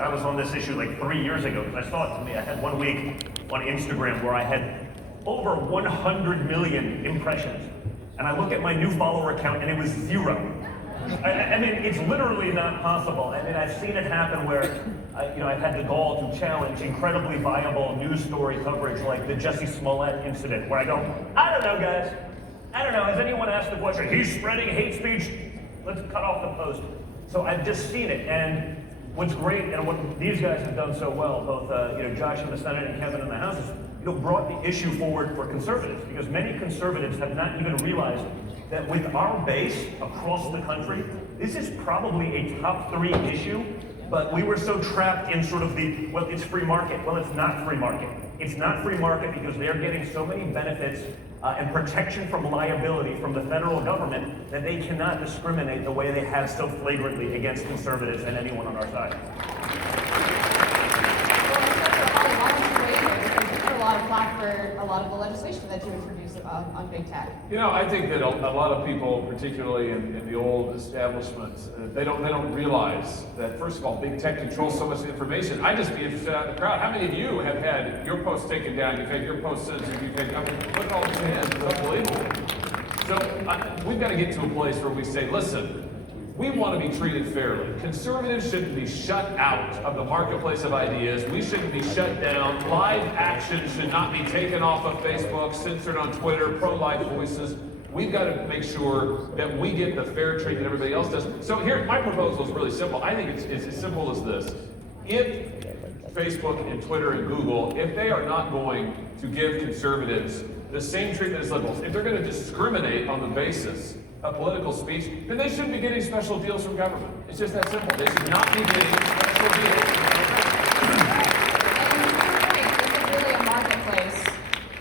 I was on this issue like 3 years ago, because I saw it to me. I had 1 week on Instagram where I had over 100 million impressions. And I look at my new follower count and it was 0. I mean, it's literally not possible. I mean, I've seen it happen where, I've had the gall to challenge incredibly viable news story coverage like the Jussie Smollett incident, where I go, I don't know, guys. I don't know, has anyone asked the question, he's spreading hate speech? Let's cut off the post. So I've just seen it, and what's great, and what these guys have done so well, both Josh in the Senate and Kevin in the House, is brought the issue forward for conservatives, because many conservatives have not even realized that with our base across the country, this is probably a top 3 issue, but we were so trapped in sort of well, it's free market. Well, it's not free market. It's not free market because they're getting so many benefits and protection from liability from the federal government that they cannot discriminate the way they have so flagrantly against conservatives and anyone on our side. A lot of flack for a lot of the legislation that you introduced on big tech. I think that a lot of people, particularly in the old establishment, they don't realize that, first of all, big tech controls so much information. I'd just be interested out in the crowd. How many of you have had your posts taken down? You've had your posts censored. You've had, look at all this in. It's unbelievable. So we've got to get to a place where we say, listen, we want to be treated fairly. Conservatives shouldn't be shut out of the marketplace of ideas. We shouldn't be shut down. Live action should not be taken off of Facebook, censored on Twitter, pro-life voices. We've got to make sure that we get the fair treatment everybody else does. So here, my proposal is really simple. I think it's as simple as this. If Facebook and Twitter and Google, if they are not going to give conservatives the same treatment as liberals, if they're going to discriminate on the basis of political speech, then they shouldn't be getting special deals from government. It's just that simple. They should not be getting special deals. This is really a marketplace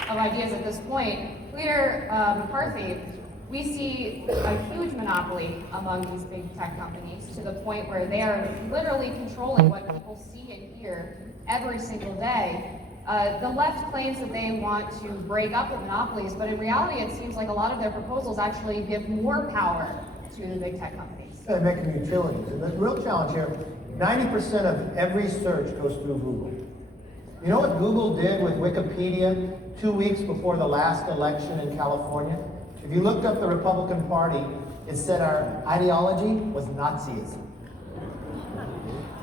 of ideas at this point. Leader McCarthy, we see a huge monopoly among these big tech companies to the point where they are literally controlling what people see and hear every single day. The left claims that they want to break up the monopolies, but in reality, it seems like a lot of their proposals actually give more power to the big tech companies. They're making utilities. And the real challenge here, 90% of every search goes through Google. You know what Google did with Wikipedia 2 weeks before the last election in California? If you looked up the Republican Party, it said our ideology was Nazism.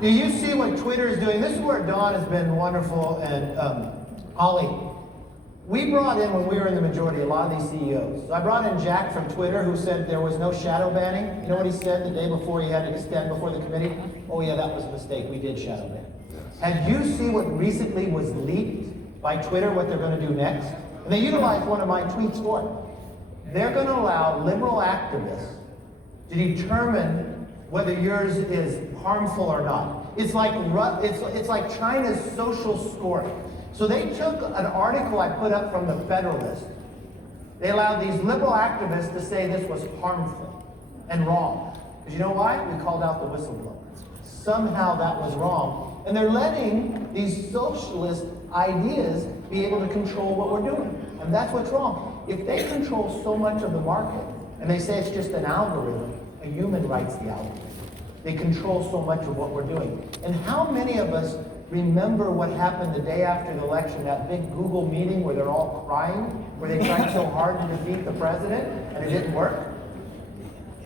Do you see what Twitter is doing? This is where Dawn has been wonderful, and Ollie. We brought in, when we were in the majority, a lot of these CEOs. So I brought in Jack from Twitter, who said there was no shadow banning. You know what he said the day before he had to stand before the committee? Oh yeah, that was a mistake. We did shadow ban. And you see what recently was leaked by Twitter, what they're going to do next? And they utilized one of my tweets for it. They're going to allow liberal activists to determine whether yours is harmful or not. It's like China's social scoring. So they took an article I put up from the Federalist. They allowed these liberal activists to say this was harmful and wrong. Because you know why? We called out the whistleblower. Somehow that was wrong. And they're letting these socialist ideas be able to control what we're doing. And that's what's wrong. If they control so much of the market, and they say it's just an algorithm, a human writes the algorithm. They control so much of what we're doing. And how many of us remember what happened the day after the election, that big Google meeting where they're all crying, where they tried so hard to defeat the president and it didn't work?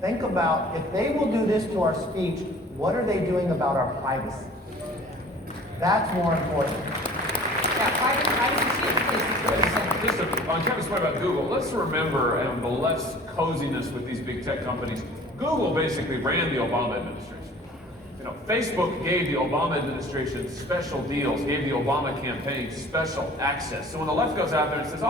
Think about, if they will do this to our speech, what are they doing about our privacy? That's more important. Just on Kevin's point about Google, let's remember the less coziness with these big tech companies. Google basically ran the Obama administration. Facebook gave the Obama administration special deals, gave the Obama campaign special access. So when the left goes out there and says,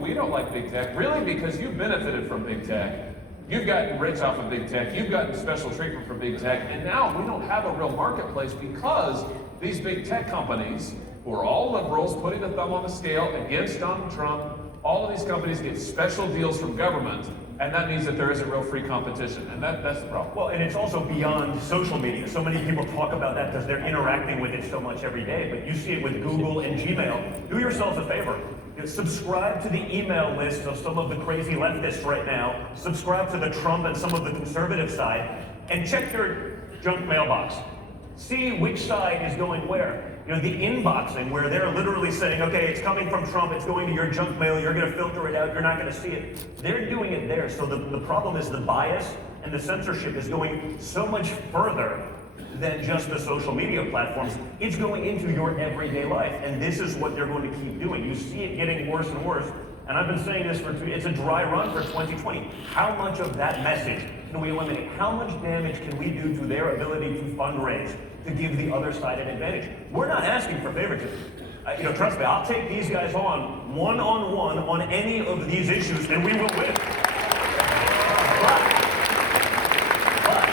we don't like big tech, really, because you've benefited from big tech. You've gotten rich off of big tech. You've gotten special treatment from big tech. And now we don't have a real marketplace because these big tech companies, who are all liberals, putting a thumb on the scale against Donald Trump, all of these companies get special deals from government, and that means that there isn't real free competition, and that's the problem. Well, and it's also beyond social media. So many people talk about that because they're interacting with it so much every day, but you see it with Google and Gmail. Do yourselves a favor. Subscribe to the email list of some of the crazy leftists right now. Subscribe to the Trump and some of the conservative side, and check your junk mailbox. See which side is going where. You know, the inboxing, where they're literally saying, okay, it's coming from Trump, it's going to your junk mail, you're going to filter it out, you're not going to see it. They're doing it there. So the problem is the bias and the censorship is going so much further than just the social media platforms. It's going into your everyday life. And this is what they're going to keep doing. You see it getting worse and worse. And I've been saying this it's a dry run for 2020. How much of that message can we eliminate? How much damage can we do to their ability to fundraise, to give the other side an advantage? We're not asking for favoritism. You know, trust me, I'll take these guys on one-on-one on any of these issues, and we will win. But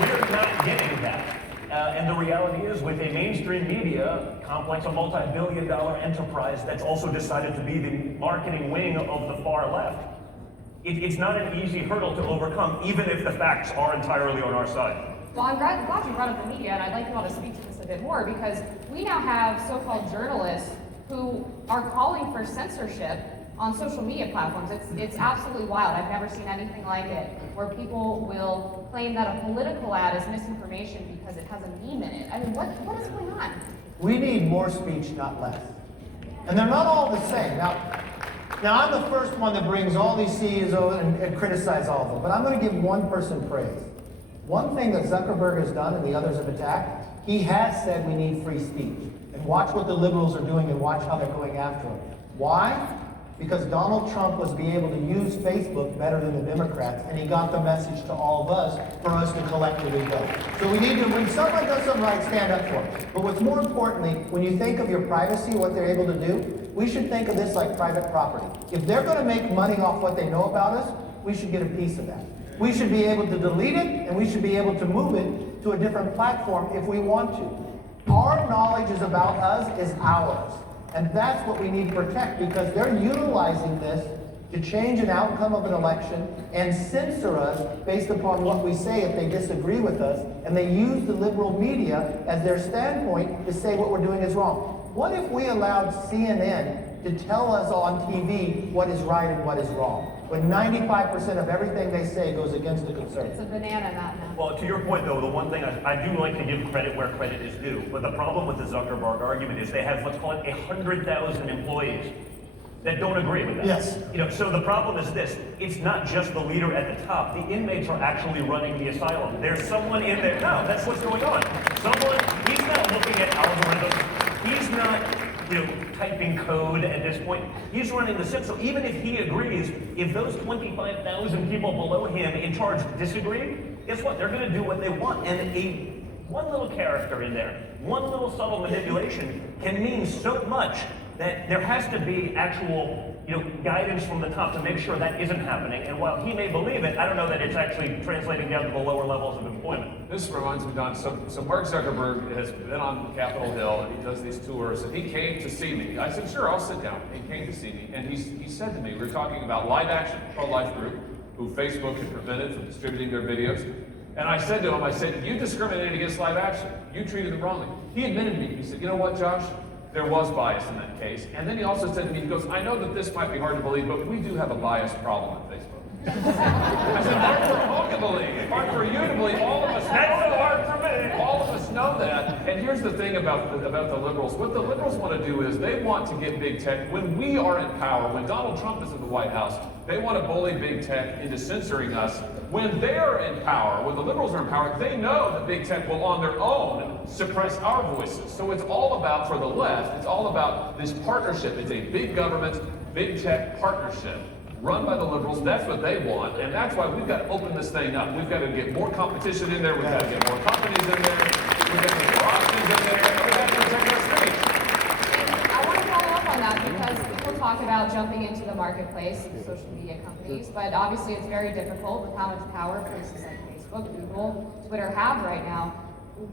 we're not getting that. And the reality is, with a mainstream media complex, a multi-billion-dollar enterprise that's also decided to be the marketing wing of the far left, it's not an easy hurdle to overcome, even if the facts are entirely on our side. Well, I'm glad you brought up the media, and I'd like you all to speak to this a bit more, because we now have so-called journalists who are calling for censorship on social media platforms. It's absolutely wild. I've never seen anything like it, where people will claim that a political ad is misinformation because it has a meme in it. I mean, what is going on? We need more speech, not less. And they're not all the same. Now I'm the first one that brings all these CEOs and criticize all of them, but I'm going to give one person praise. One thing that Zuckerberg has done and the others have attacked, he has said we need free speech. And watch what the liberals are doing and watch how they're going after him. Why? Because Donald Trump was able to use Facebook better than the Democrats, and he got the message to all of us for us to collectively vote. So we need to, when someone does something right, stand up for it. But what's more importantly, when you think of your privacy, what they're able to do, we should think of this like private property. If they're going to make money off what they know about us, we should get a piece of that. We should be able to delete it, and we should be able to move it to a different platform if we want to. Our knowledge is about us is ours. And that's what we need to protect, because they're utilizing this to change an outcome of an election and censor us based upon what we say if they disagree with us. And they use the liberal media as their standpoint to say what we're doing is wrong. What if we allowed CNN to tell us on TV what is right and what is wrong, when 95% of everything they say goes against the conservatives? It's a banana, not now. Well, to your point, though, the one thing I do like to give credit where credit is due, but the problem with the Zuckerberg argument is they have, let's call it 100,000 employees that don't agree with that. Yes. You know, so the problem is this: it's not just the leader at the top. The inmates are actually running the asylum. There's someone in there. No, that's what's going on. He's not looking at algorithms. He's not, typing code at this point. He's running the system. So even if he agrees, if those 25,000 people below him in charge disagree, guess what? They're going to do what they want. And one little character in there, one little subtle manipulation can mean so much that there has to be actual, guidance from the top to make sure that isn't happening. And while he may believe it, I don't know that it's actually translating down to the lower levels of employment. This reminds me, Don, so Mark Zuckerberg has been on Capitol Hill, and he does these tours, and he came to see me. I said, sure, I'll sit down. He came to see me, and he said to me, we're talking about Live Action, pro-life group, who Facebook had prevented from distributing their videos. And I said to him, you discriminated against Live Action. You treated them wrongly. He admitted to me. He said, you know what, Josh? There was bias in that case. And then he also said to me, he goes, I know that this might be hard to believe, but we do have a bias problem on Facebook. I said, hard for Paul to believe. Hard for you to believe. All of us know that. Hard for me. All of us know that. And here's the thing about the liberals. What the liberals want to do is they want to get big tech. When we are in power, when Donald Trump is in the White House, they want to bully big tech into censoring us. When they're in power, when the liberals are in power, they know that big tech will on their own suppress our voices. So it's all about, for the left, it's all about this partnership. It's a big government, big tech partnership run by the liberals. That's what they want. And that's why we've got to open this thing up. We've got to get more competition in there. We've got to get more companies in there. We've got to get more options in there. We've got to protect our speech. I want to follow up on that because people talk about jumping into the marketplace, social media companies, but obviously it's very difficult with how much power places like Facebook, Google, Twitter have right now.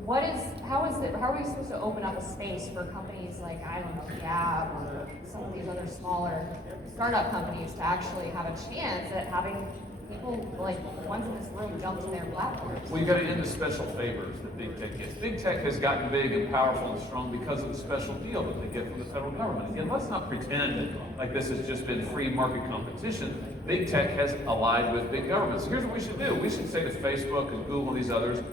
How are we supposed to open up a space for companies like, I don't know, Gab or some of these other smaller startup companies to actually have a chance at having people like the ones in this room jump to their platforms? Well, you got to end the special favors that big tech gets. Big tech has gotten big and powerful and strong because of the special deal that they get from the federal government. Again, let's not pretend like this has just been free market competition. Big tech has allied with big government. So here's what we should do. We should say to Facebook and Google and these others,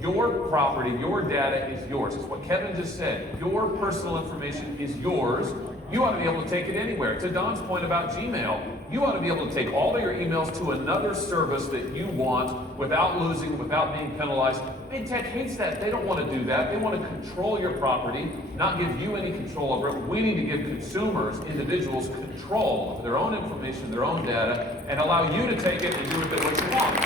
Your property, your data is yours. It's what Kevin just said. Your personal information is yours. You ought to be able to take it anywhere. To Don's point about Gmail, you ought to be able to take all of your emails to another service that you want without losing, without being penalized. Big tech hates that. They don't want to do that. They want to control your property, not give you any control over it. We need to give consumers, individuals, control of their own information, their own data, and allow you to take it and do with it what you want.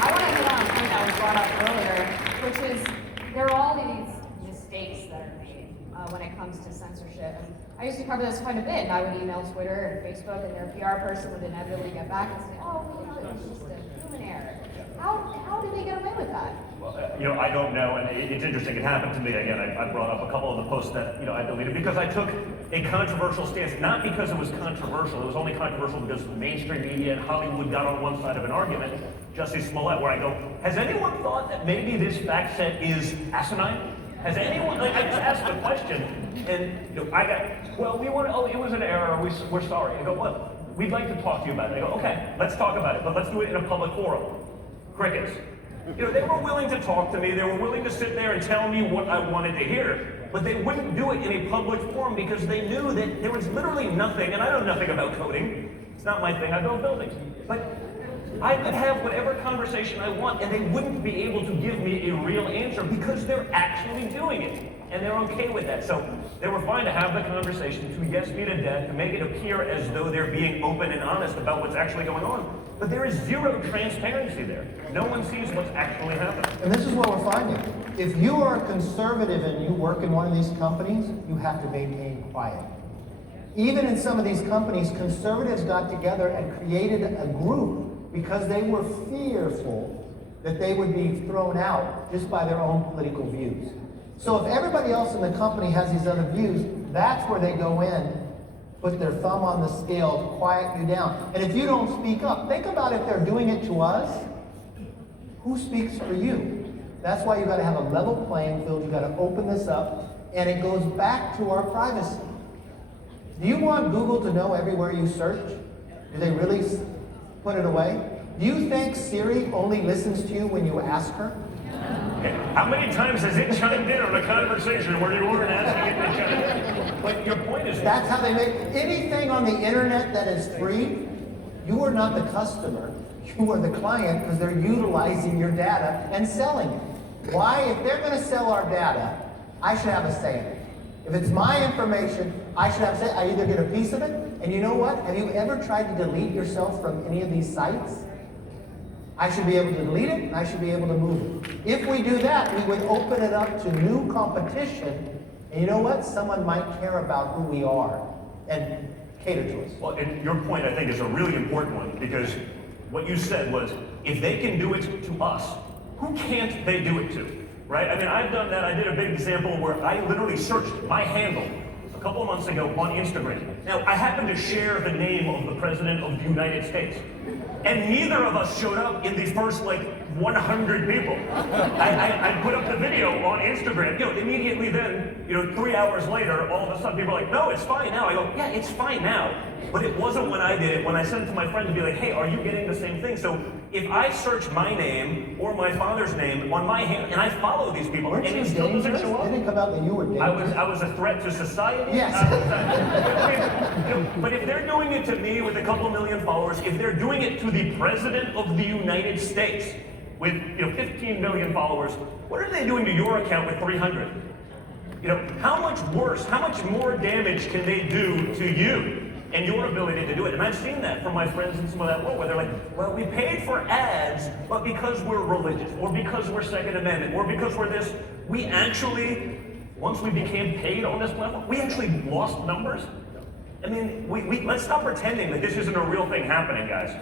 I want to hit on a point that was brought up earlier, which is there are all these mistakes that are made when it comes to censorship. And I used to cover this quite a bit, and I would email Twitter and Facebook, and their PR person would inevitably get back and say, "Oh, well, you know, it's just a human error." How did they get away with that? Well, I don't know, and it's interesting. It happened to me again. I brought up a couple of the posts that I deleted because I took a controversial stance, not because it was controversial. It was only controversial because mainstream media and Hollywood got on one side of an argument. Jussie Smollett, where I go, has anyone thought that maybe this fact set is asinine? Has anyone? I just asked the question, and I got, well, we want. Oh, it was an error. We're sorry. I go, well, we'd like to talk to you about it. I go, okay, let's talk about it, but let's do it in a public forum. Crickets. They were willing to talk to me. They were willing to sit there and tell me what I wanted to hear, but they wouldn't do it in a public forum because they knew that there was literally nothing, and I know nothing about coding. It's not my thing. I build buildings, but I could have whatever conversation I want, and they wouldn't be able to give me a real answer because they're actually doing it, and they're okay with that. So they were fine to have the conversation, to yes me to death, to make it appear as though they're being open and honest about what's actually going on. But there is zero transparency there. No one sees what's actually happening. And this is what we're finding. If you are a conservative and you work in one of these companies, you have to maintain quiet. Even in some of these companies, conservatives got together and created a group because they were fearful that they would be thrown out just by their own political views. So if everybody else in the company has these other views, that's where they go in, put their thumb on the scale to quiet you down. And if you don't speak up, think about if they're doing it to us, who speaks for you? That's why you got to have a level playing field. You got to open this up, and it goes back to our privacy. Do you want Google to know everywhere you search? Do they really put it away? Do you think Siri only listens to you when you ask her? Okay. How many times has it chimed in on a conversation where you weren't asking it to chime in? But your point is That's how they make anything on the internet that is free. You are not the customer. You are the client because they're utilizing your data and selling it. Why? If they're going to sell our data, I should have a say in it. If it's my information, I should have a say. I either get a piece of it, and you know what? Have you ever tried to delete yourself from any of these sites? I should be able to delete it, and I should be able to move it. If we do that, we would open it up to new competition, and you know what? Someone might care about who we are and cater to us. well, and your point, I think, is a really important one because what you said was, if they can do it to us, who can't they do it to? Right? I mean, I've done that. I did a big example where I literally searched my handle a couple of months ago on Instagram. Now, I happened to share the name of the President of the United States. And neither of us showed up in the first, 100 people. I put up the video on Instagram. Immediately then, 3 hours later, all of a sudden people are like, no, it's fine now. I go, yeah, it's fine now. But it wasn't when I did it. When I sent it to my friend to be like, hey, are you getting the same thing? So if I search my name or my father's name on my hand, and I follow these people, Weren't and you it still doesn't dangerous? show up. Didn't it come out that you were dangerous? I was a threat to society. Yes. But if they're doing it to me with a couple million followers, if they're doing it to the President of the United States with 15 million followers, what are they doing to your account with 300? How much worse, how much more damage can they do to you and your ability to do it? And I've seen that from my friends in some of that world where they're like, well, we paid for ads, but because we're religious, or because we're Second Amendment, or because we're this, we actually, once we became paid on this platform, we actually lost numbers. I mean, let's stop pretending that this isn't a real thing happening, guys.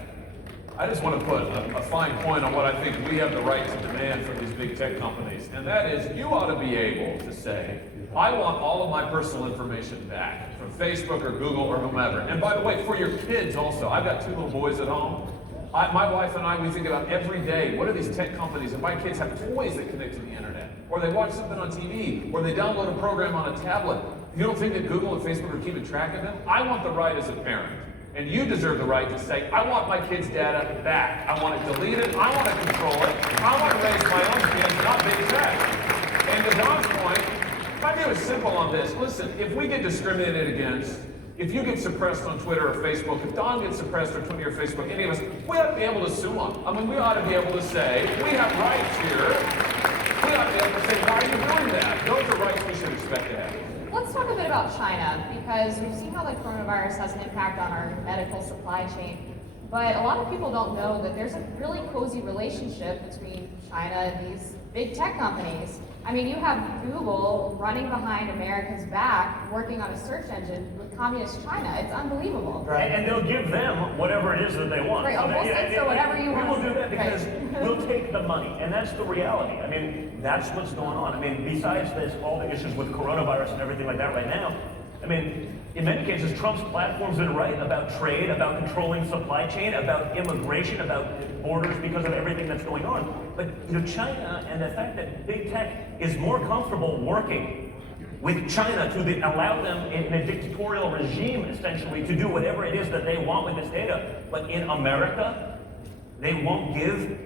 I just want to put a fine point on what I think we have the right to demand from these big tech companies, and that is you ought to be able to say, I want all of my personal information back from Facebook or Google or whomever. And by the way, for your kids also, I've got 2 little boys at home. My wife and I, we think about every day, what are these tech companies, and my kids have toys that connect to the internet, or they watch something on TV, or they download a program on a tablet. You don't think that Google and Facebook are keeping track of them? I want the right as a parent. And you deserve the right to say, I want my kids' data back. I want it deleted. I want to control it. I want to raise my own kids, not big tech. And to Don's point, my view is simple on this. Listen, if we get discriminated against, if you get suppressed on Twitter or Facebook, if Don gets suppressed on Twitter or Facebook, any of us, we ought to be able to sue them. I mean, we ought to be able to say, we have rights here. We ought to be able to say, why are you doing that? Those are rights we should expect to have. Let's talk a bit about China, because we've seen how the coronavirus has an impact on our medical supply chain. But a lot of people don't know that there's a really cozy relationship between China and these big tech companies. I mean, you have Google running behind America's back, working on a search engine with communist China. It's unbelievable. Right. And they'll give them whatever it is that they want. Right, we'll censor whatever you want. We will do that because we'll take the money. And that's the reality. I mean, that's what's going on. I mean, besides this, all the issues with coronavirus and everything like that right now, I mean, in many cases, Trump's platform's been right about trade, about controlling supply chain, about immigration, about borders because of everything that's going on. But, you know, China and the fact that big tech is more comfortable working with China to allow them in a dictatorial regime, essentially, to do whatever it is that they want with this data. But in America, they won't give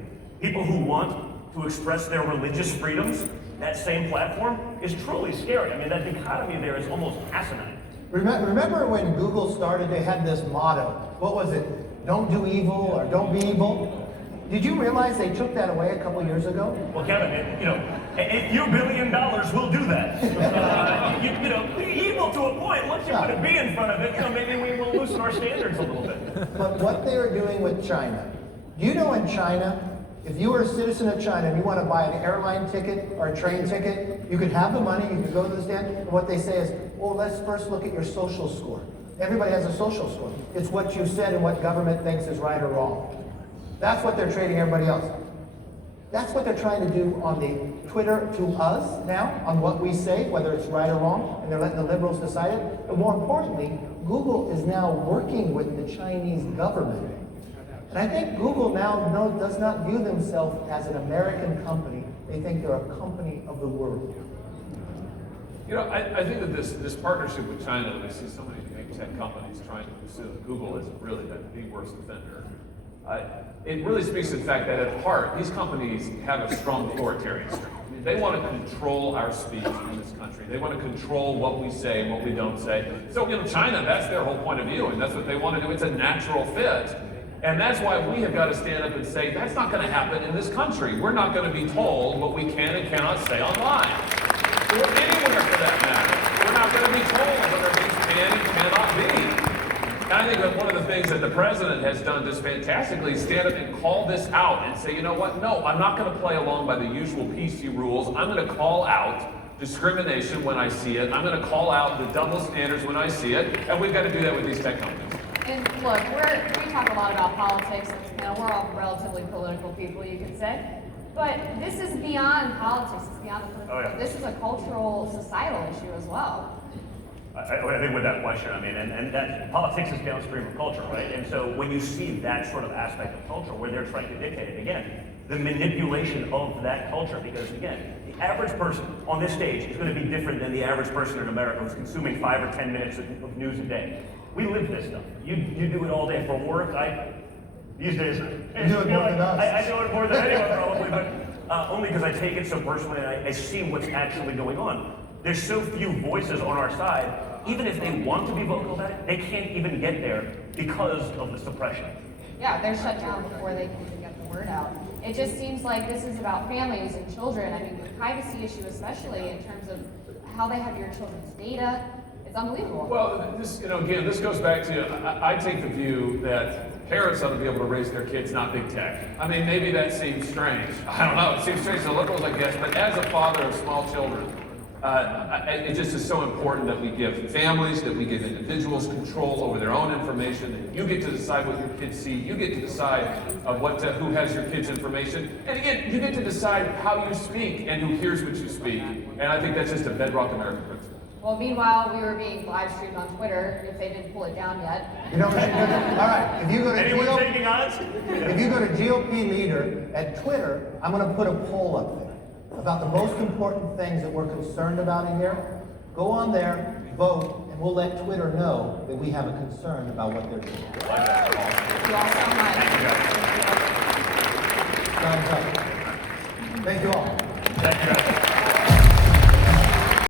people who want to express their religious freedoms that same platform is truly scary. I mean, that dichotomy there is almost asinine. Remember when Google started, they had this motto. What was it? Don't do evil or don't be evil? Did you realize they took that away a couple years ago? Well, Kevin, you know, a few $1 billion will do that. You know, be evil to a point. Once you put a B in front of it, you know, maybe we will loosen our standards a little bit. But what they are doing with China, do you know in China, if you were a citizen of China and you want to buy an airline ticket or a train ticket, you could have the money, you could go to the stand, and what they say is, well, let's first look at your social score. Everybody has a social score. It's what you said and what government thinks is right or wrong. That's what they're trading everybody else. That's what they're trying to do on the Twitter to us now, on what we say, whether it's right or wrong, and they're letting the liberals decide it. But more importantly, Google is now working with the Chinese government. And I think Google now does not view themselves as an American company. They think they're a company of the world. You know, I think that this partnership with China that we see so many big tech companies trying to pursue, Google has really been the worst offender. It really speaks to the fact that at heart, these companies have a strong authoritarian streak. I mean, they want to control our speech in this country. They want to control what we say and what we don't say. So, you know, China, that's their whole point of view, and that's what they want to do. It's a natural fit. And that's why we have got to stand up and say, that's not going to happen in this country. We're not going to be told what we can and cannot say online. Or anywhere for that matter. We're not going to be told what our things can and cannot be. And I think that one of the things that the president has done just fantastically is stand up and call this out and say, you know what, no, I'm not going to play along by the usual PC rules. I'm going to call out discrimination when I see it. I'm going to call out the double standards when I see it. And we've got to do that with these tech companies. And look, we talk a lot about politics, and you know, we're all relatively political people, you could say. But this is beyond politics, it's beyond the political. Oh, yeah. This is a cultural, societal issue as well. I think with that question, I mean, and that politics is downstream of culture, right? And so when you see that sort of aspect of culture where they're trying to dictate it, again, the manipulation of that culture, because again, the average person on this stage is going to be different than the average person in America who's consuming 5 or 10 minutes of news a day. We live this stuff. You do it all day for work. These days, You do it more than us. I do it more than anyone probably, but only because I take it so personally and I see what's actually going on. There's so few voices on our side. Even if they want to be vocal about it, they can't even get there because of the suppression. Yeah, they're shut down before they can even get the word out. It just seems like this is about families and children. I mean, the privacy issue especially in terms of how they have your children's data. It's unbelievable. Well, this, you know, again, this goes back to, I take the view that parents ought to be able to raise their kids, not big tech. I mean, maybe that seems strange. I don't know, it seems strange to liberals, I guess, but as a father of small children, it just is so important that we give families, that we give individuals control over their own information, that you get to decide what your kids see, you get to decide who has your kids' information, and again, you get to decide how you speak and who hears what you speak, and I think that's just a bedrock American principle. Well, meanwhile, we were being live streamed on Twitter, if they didn't pull it down yet. You know what you do? All right, if you go to Anyone taking odds? If you go to GOP leader at Twitter, I'm going to put a poll up there about the most important things that we're concerned about in here. Go on there, vote, and we'll let Twitter know that we have a concern about what they're doing. Thank you all so much. Thank you, guys. Time's up. Thank you all. Thank you, guys.